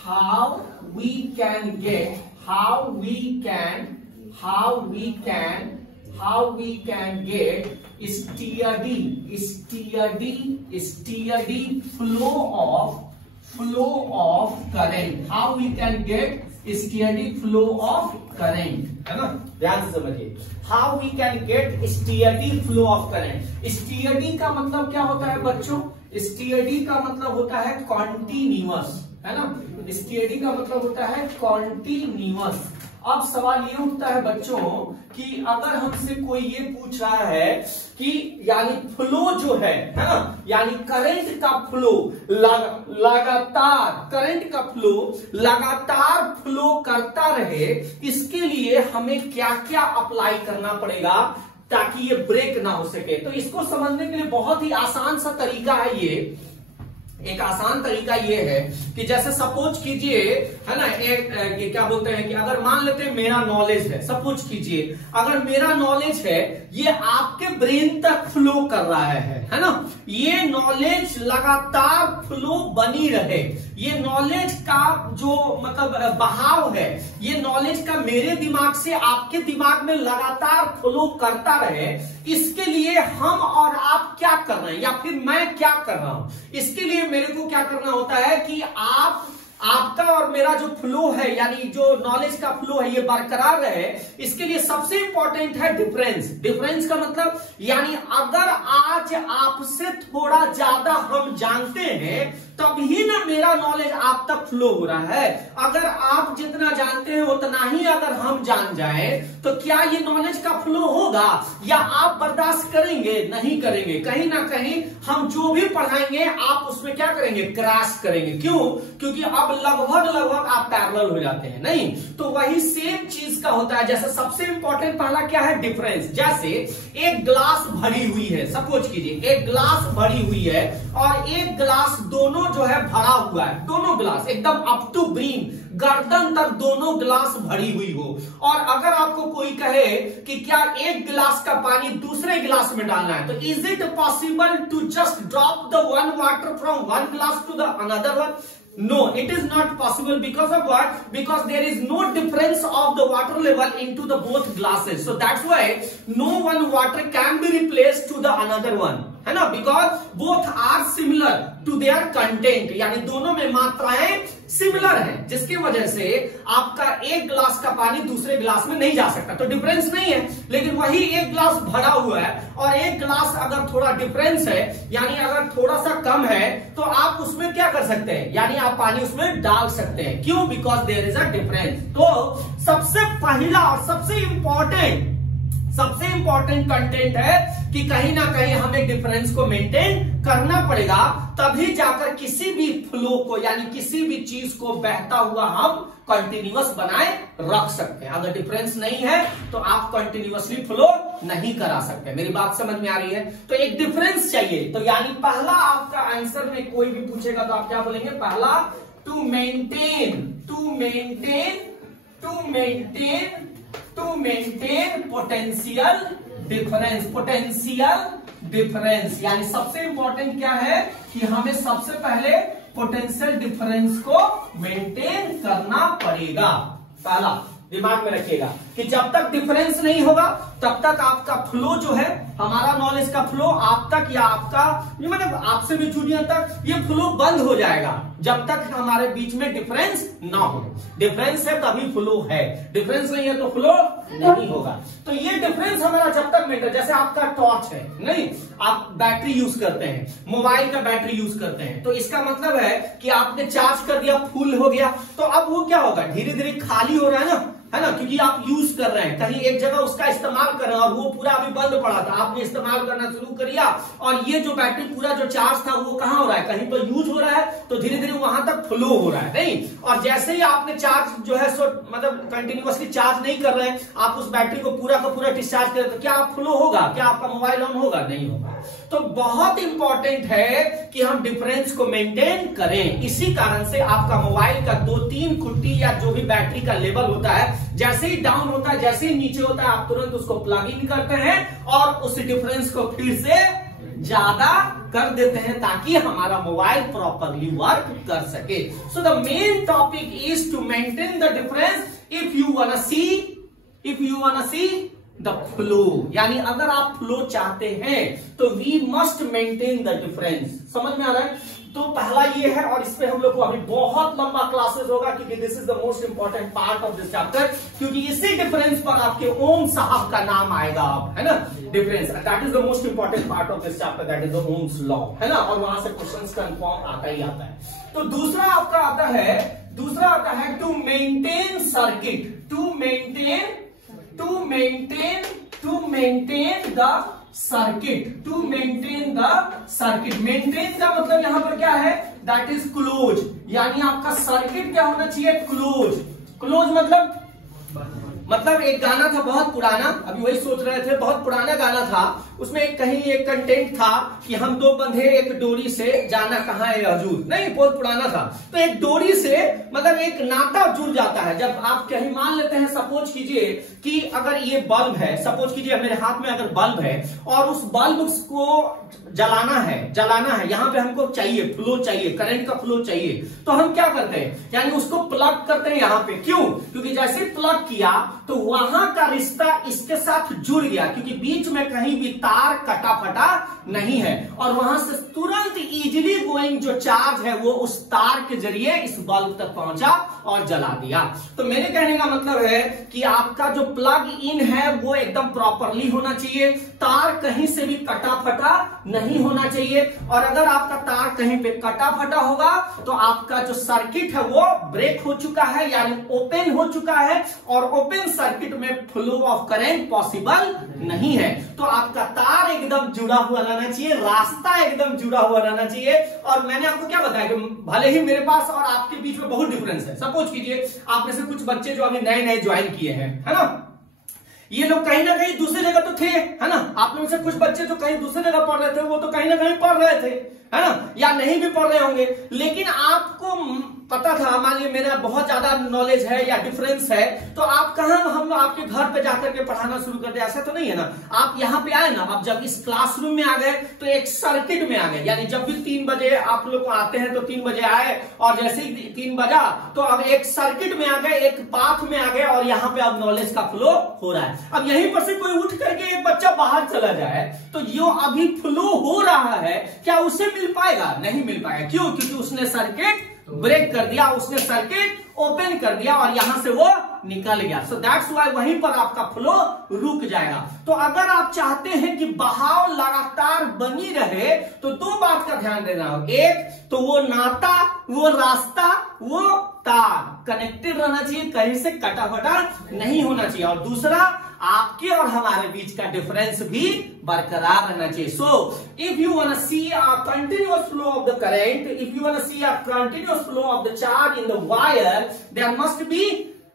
how we can get steady flow of current, how we can get steady flow of current, है ना, ध्यान से समझिए, how we can get steady flow of current। steady का मतलब क्या होता है बच्चों? steady का मतलब होता है continuous, है ना, steady का मतलब होता है continuous। अब सवाल ये उठता है बच्चों कि अगर हमसे कोई ये पूछ रहा है कि यानी फ्लो जो है ना, यानी करंट का फ्लो लगातार, करंट का फ्लो लगातार फ्लो करता रहे, इसके लिए हमें क्या क्या अप्लाई करना पड़ेगा ताकि ये ब्रेक ना हो सके। तो इसको समझने के लिए बहुत ही आसान सा तरीका है, ये एक आसान तरीका ये है कि जैसे सपोज कीजिए, है ना, ये क्या बोलते हैं कि अगर मान लेते हैं मेरा नॉलेज है, सपोज कीजिए अगर मेरा नॉलेज है ये आपके ब्रेन तक फ्लो कर रहा है ना, ये नॉलेज लगातार फ्लो बनी रहे, ये नॉलेज का जो मतलब बहाव है, ये नॉलेज का मेरे दिमाग से आपके दिमाग में लगातार फ्लो करता रहे, इसके लिए हम और आप क्या कर रहे हैं या फिर मैं क्या कर रहा हूं, इसके लिए मेरे को क्या करना होता है कि आपका और मेरा जो फ्लो है यानी जो नॉलेज का फ्लो है ये बरकरार रहे, इसके लिए सबसे इंपॉर्टेंट है डिफरेंस। डिफरेंस का मतलब यानी अगर आज आपसे थोड़ा ज्यादा हम जानते हैं तभी ना मेरा नॉलेज आप तक फ्लो हो रहा है, अगर आप जितना जानते हैं उतना ही अगर हम जान जाए तो क्या ये नॉलेज का फ्लो होगा या आप बर्दाश्त करेंगे? नहीं करेंगे। कहीं ना कहीं हम जो भी पढ़ाएंगे आप उसमें क्या करेंगे? क्रैश करेंगे। क्यों? क्योंकि अब लगभग आप पैरेलल हो जाते हैं। नहीं तो वही सेम चीज का होता है। जैसे सबसे इंपॉर्टेंट पहला क्या है? डिफरेंस। जैसे एक ग्लास भरी हुई है, सपोज कीजिए एक ग्लास भरी हुई है और एक ग्लास दोनों जो है भरा हुआ है, दोनों ग्लास एकदम अप टू ब्रीम, गर्दन तक दोनों ग्लास भरी हुई हो, और अगर आपको कोई कहे कि क्या एक गिलास का पानी दूसरे गिलास में डालना है, तो is it possible to just drop the one water from one glass to the another one? No, it is not possible. Because of what? Because there is no difference of the water level into the both glasses. So that's why no one water can be replaced to the another one, है ना? Because both are similar to their content. यानी दोनों में मात्राएं similar हैं, जिसकी वजह से आपका एक गिलास का पानी दूसरे गिलास में नहीं जा सकता, तो डिफरेंस नहीं है। लेकिन वही एक गिलास भरा हुआ है और एक गिलास अगर थोड़ा डिफरेंस है, यानी अगर थोड़ा सा कम है, तो आप उसमें क्या कर सकते हैं? यानी आप पानी उसमें डाल सकते हैं। क्यों? Because there is a difference. तो सबसे पहला और सबसे इंपॉर्टेंट कंटेंट है कि कहीं ना कहीं हमें डिफरेंस को मेंटेन करना पड़ेगा, तभी जाकर किसी भी फ्लो को यानी किसी भी चीज को बहता हुआ हम कंटिन्यूअस बनाए रख सकते हैं। अगर डिफरेंस नहीं है तो आप कंटिन्यूअसली फ्लो नहीं करा सकते। मेरी बात समझ में आ रही है? तो एक डिफरेंस चाहिए। तो यानी पहला आपका आंसर में कोई भी पूछेगा तो आप क्या बोलेंगे? पहला टू मेंटेन पोटेंशियल डिफरेंस। यानी सबसे इंपॉर्टेंट क्या है कि हमें सबसे पहले पोटेंशियल डिफरेंस को मेंटेन करना पड़ेगा। पहला दिमाग में रखिएगा कि जब तक डिफरेंस नहीं होगा तब तक आपका फ्लो जो है, हमारा नॉलेज का फ्लो आप तक या आपका मतलब आपसे भी जूनियर तक, ये फ्लो बंद हो जाएगा जब तक हमारे बीच में डिफरेंस ना हो। डिफरेंस है तभी फ्लो है, डिफरेंस नहीं है तो फ्लो नहीं होगा। तो ये डिफरेंस हमारा जब तक मेंटेन, जैसे आपका टॉर्च है, नहीं आप बैटरी यूज करते हैं, मोबाइल का बैटरी यूज करते हैं, तो इसका मतलब है कि आपने चार्ज कर दिया, फुल हो गया, तो अब वो क्या होगा? धीरे धीरे खाली हो रहा है ना, क्योंकि आप यूज कर रहे हैं, कहीं एक जगह उसका इस्तेमाल कर रहे हैं और वो पूरा अभी बंद पड़ा था, आपने इस्तेमाल करना शुरू कर दिया और ये जो बैटरी पूरा जो चार्ज था वो कहां हो रहा है? कहीं तो यूज हो रहा है, तो धीरे धीरे वहां तक फ्लो हो रहा है। नहीं, और जैसे ही आपने चार्ज जो है सो मतलब कंटिन्यूअसली चार्ज नहीं कर रहे हैं, आप उस बैटरी को पूरा का पूरा डिस्चार्ज करें, तो क्या आप फ्लो होगा? क्या आपका मोबाइल ऑन होगा? नहीं होगा। तो बहुत इंपॉर्टेंट है कि हम डिफरेंस को मेंटेन करें। इसी कारण से आपका मोबाइल का 2-3 खुट्टी या जो भी बैटरी का लेवल होता है, जैसे ही डाउन होता है, जैसे ही नीचे होता है, आप तुरंत उसको प्लग इन करते हैं और उस डिफरेंस को फिर से ज्यादा कर देते हैं ताकि हमारा मोबाइल प्रॉपरली वर्क कर सके। So the main topic is to maintain the difference if you wanna see the flow, यानी अगर आप फ्लो चाहते हैं तो we must maintain the difference. समझ में आ रहा है? तो पहला ये है, और इस पे हम लोग को अभी बहुत लंबा क्लासेस होगा क्योंकि this is the most important part of this chapter, क्योंकि इसी डिफरेंस पर आपके ओम साहब का नाम आएगा, आप है ना, difference, that is the most important part of this chapter, that is the Ohm's law, है ना, और वहां से क्वेश्चंस कंफर्म आता ही आता है। तो दूसरा आपका आता है to maintain circuit, to maintain the circuit. Maintain का मतलब यहां पर क्या है, दैट इज क्लोज, यानी आपका सर्किट क्या होना चाहिए, क्लोज मतलब एक गाना था बहुत पुराना, अभी वही सोच रहे थे, बहुत पुराना गाना था, उसमें कहीं एक कंटेंट था कि हम दो बंधे एक डोरी से, जाना कहां है हजूर, नहीं बहुत पुराना था। तो एक डोरी से मतलब एक नाता जुड़ जाता है। जब आप कहीं मान लेते हैं, सपोज कीजिए कि अगर ये बल्ब है, सपोज कीजिए मेरे हाथ में अगर बल्ब है और उस बल्ब को जलाना है, यहां पे हमको चाहिए फ्लो, चाहिए करंट का फ्लो चाहिए, तो हम क्या करते हैं, यानी उसको प्लग करते हैं यहां पे। क्यों? क्योंकि जैसे प्लग किया तो वहां का रिश्ता इसके साथ जुड़ गया, क्योंकि बीच में कहीं भी तार कटा फटा नहीं है, और वहां से तुरंत इजीली गोइंग जो चार्ज है वो उस तार के जरिए इस बल्ब तक पहुंचा और जला दिया। तो मेरे कहने का मतलब है कि आपका जो प्लग इन है वो एकदम प्रॉपरली होना चाहिए, तार कहीं से भी कटा फटा नहीं होना चाहिए, और अगर आपका तार कहीं पे कटा फटा होगा तो आपका जो सर्किट है वो ब्रेक हो चुका है, यानी ओपन हो चुका है, और ओपन सर्किट में फ्लो ऑफ करंट पॉसिबल नहीं है। तो आपका तार एकदम जुड़ा हुआ रहना चाहिए, रास्ता एकदम जुड़ा हुआ रहना चाहिए। और मैंने आपको क्या बताया कि भले ही मेरे पास और आपके बीच में बहुत डिफरेंस है, सपोज कीजिए आप में से कुछ बच्चे जो अभी नए ज्वाइन किए हैं, है ना, ये लोग कहीं ना कहीं दूसरी जगह तो थे, है ना, आप में से कुछ बच्चे जो कहीं दूसरी जगह पढ़ रहे थे वो तो कहीं ना कहीं पढ़ रहे थे, है ना, या नहीं भी पढ़ रहे होंगे, लेकिन आपको पता था, मान लीजिए मेरा बहुत ज्यादा नॉलेज है या डिफरेंस है, तो आप कहां, हम आपके घर पे जाकर के पढ़ाना शुरू कर दे, ऐसा तो नहीं है ना। आप यहाँ पे आए ना, आप जब इस क्लासरूम में आ गए तो एक सर्किट में आ गए, यानी जब भी 3 बजे आप लोग आते हैं तो 3 बजे आए, और जैसे ही 3 बजा तो अब एक सर्किट में आ गए, एक पाथ में आ गए, और यहाँ पे अब नॉलेज का फ्लो हो रहा है। अब यहीं पर से कोई उठ करके एक बच्चा बाहर चला जाए तो जो अभी फ्लो हो रहा है क्या उसे मिल पाएगा? नहीं मिल पाएगा। क्यों? क्योंकि उसने सर्किट ब्रेक कर दिया, उसने सर्किट ओपन कर दिया और यहां से वो निकल गया। सो दैट्स व्हाई वहीं पर आपका फ्लो रुक जाएगा। तो अगर आप चाहते हैं कि बहाव लगातार बनी रहे तो 2 बात का ध्यान देना हो। एक तो वो नाता, वो रास्ता, वो तार कनेक्टेड रहना चाहिए, कहीं से कटा फटा नहीं होना चाहिए, और दूसरा आपके और हमारे बीच का डिफरेंस भी बरकरार रहना चाहिए। So if you want to see a continuous flow of the current, if you want to see a continuous flow of the charge in the wire, there must be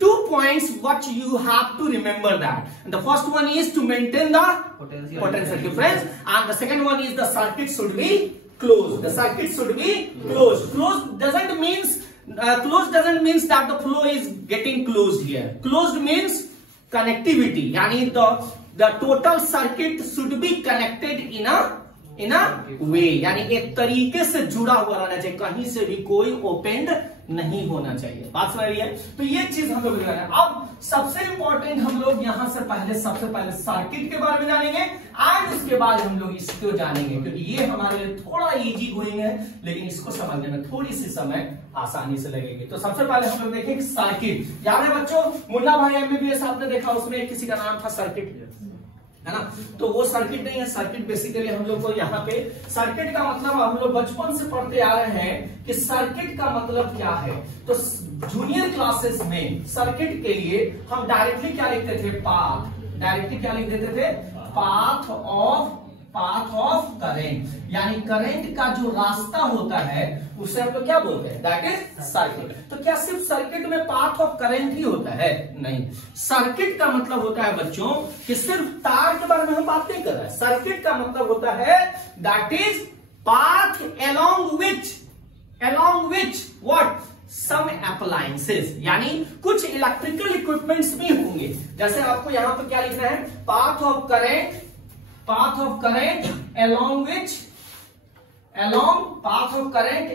2 points what you have to remember that. And the first one is to maintain the potential difference, and the second one is the circuit should be closed. The circuit should be closed. Closed doesn't means that the flow is getting closed here. Closed means connectivity, यानी the total circuit should be connected in a way, यानी एक तरीके से जुड़ा हुआ रहना चाहिए, कहीं से भी कोई ओपन नहीं होना चाहिए। बात समझ रही है? तो ये चीज हम लोग जानेंगे। अब सबसे इंपॉर्टेंट हम लोग यहां से सबसे पहले सर्किट के बारे में जानेंगे, एंड उसके बाद हम लोग इसको जानेंगे, क्योंकि ये हमारे लिए थोड़ा इजी गोइंग है, लेकिन इसको समझने में थोड़ी सी समय आसानी से लगेगी। तो सबसे पहले हम लोग देखेंगे सर्किट। याद है बच्चों, मुन्ना भाई MBBS आपने देखा, उसमें किसी का नाम था सर्किट, है ना, तो वो सर्किट नहीं है। सर्किट बेसिकली हम लोग को यहाँ पे सर्किट का मतलब हम लोग बचपन से पढ़ते आ रहे हैं कि सर्किट का मतलब क्या है। तो जूनियर क्लासेस में सर्किट के लिए हम डायरेक्टली क्या लिखते थे, पाथ। डायरेक्टली क्या लिख देते थे, पाथ ऑफ करंट, यानी करंट का जो रास्ता होता है उसे हम लोग क्या बोलते हैं, दैट इज सर्किट। तो क्या सिर्फ सर्किट में पाथ ऑफ करंट ही होता है? नहीं, सर्किट का मतलब होता है बच्चों कि सिर्फ तार के बारे में हम बात नहीं कर रहे हैं। सर्किट का मतलब होता है that is path along which what some appliances, यानी कुछ इलेक्ट्रिकल इक्विपमेंट्स भी होंगे। जैसे आपको यहां पर क्या लिखना है, path of path of current along which, along path of current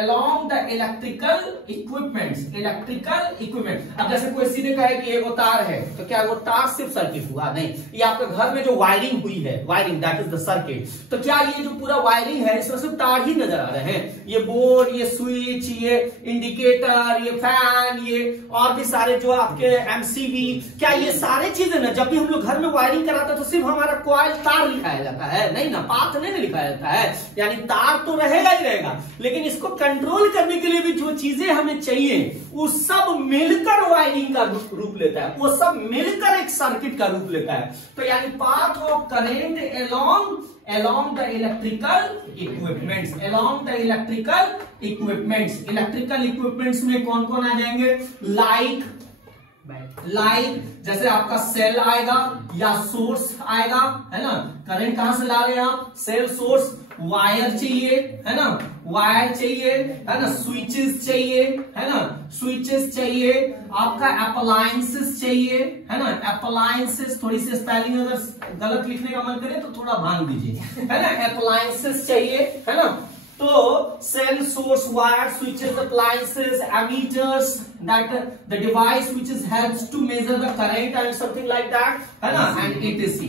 along the electrical equipments, electrical equipment। अब जैसे कोई सीधे कहे कि ये वो तार है, तो क्या वो तार सिर्फ सर्किट हुआ? नहीं, ये आपके घर में जो वायरिंग हुई है, wiring that is the circuit. तो क्या ये जो पूरा वायरिंग है इसमें सिर्फ तार ही नजर आ रहे हैं? ये बोर्ड, ये स्विच, ये इंडिकेटर, ये फैन, ये और भी सारे जो आपके एमसीबी, क्या ये सारे चीजें ना, जब भी हम लोग घर में वायरिंग कराते हैं तो सिर्फ हमारा कॉइल तार लिखाया जाता है? नहीं ना, पाथ नहीं लिखाया जाता है। यानी तार तो रहेगा ही रहेगा, लेकिन इसको कंट्रोल करने के लिए भी जो चीजें हमें चाहिए वो सब मिलकर वायरिंग का रूप लेता है, वो सब मिलकर एक सर्किट का रूप लेता है। तो यानी path of current along the electrical equipments, along the electrical equipments। electrical equipments में कौन कौन आ जाएंगे? लाइक जैसे आपका सेल आएगा या सोर्स आएगा, है ना? करंट कहां से ला रहे हैं आप? Cell, source. वायर चाहिए, है ना? वायर चाहिए, है ना? स्विचेस चाहिए, है ना? स्विचेस चाहिए। आपका अप्लायंसेस चाहिए, है ना? अप्लायंसेस, थोड़ी सी स्पेलिंग अगर गलत लिखने का मन करे तो थोड़ा भांग दीजिए, है ना? अप्लायंसेस चाहिए, है ना? तो cell, source, wire, switches, appliances, ammeters, that the device which is helps to measure the current and something like that, है ना? And etc.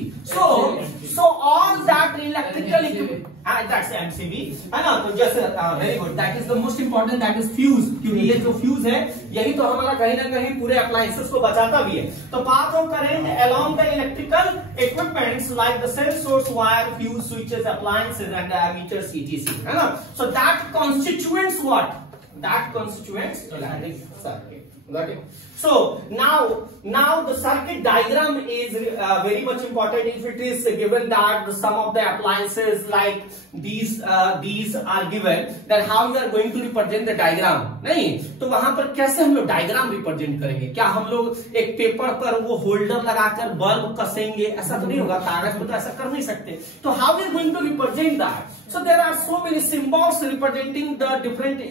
So all that electrical equipment, that's MCB, है ना? तो जैसे very good, that is the most important, that is fuse, क्योंकि ये जो fuse है यही तो हमारा कहीं ना कहीं पूरे अप्लायंसेस को बचाता भी है। तो path of current along the electrical equipments like the cell, source, wire, fuse, switches, appliances and the ammeters etc, है ना? So that constitutes what? That constitutes electric circuit. Got it? So now the circuit diagram is very much important. If it is given that some of the appliances like these are given, then how you are going to represent the diagram? नहीं, तो वहां पर कैसे हम लोग diagram represent करेंगे? क्या हम लोग एक पेपर पर वो होल्डर लगाकर बल्ब कसेंगे? ऐसा तो नहीं होगा, कागज में तो ऐसा कर नहीं सकते। तो how we are going to represent that? So there are so many symbols representing the different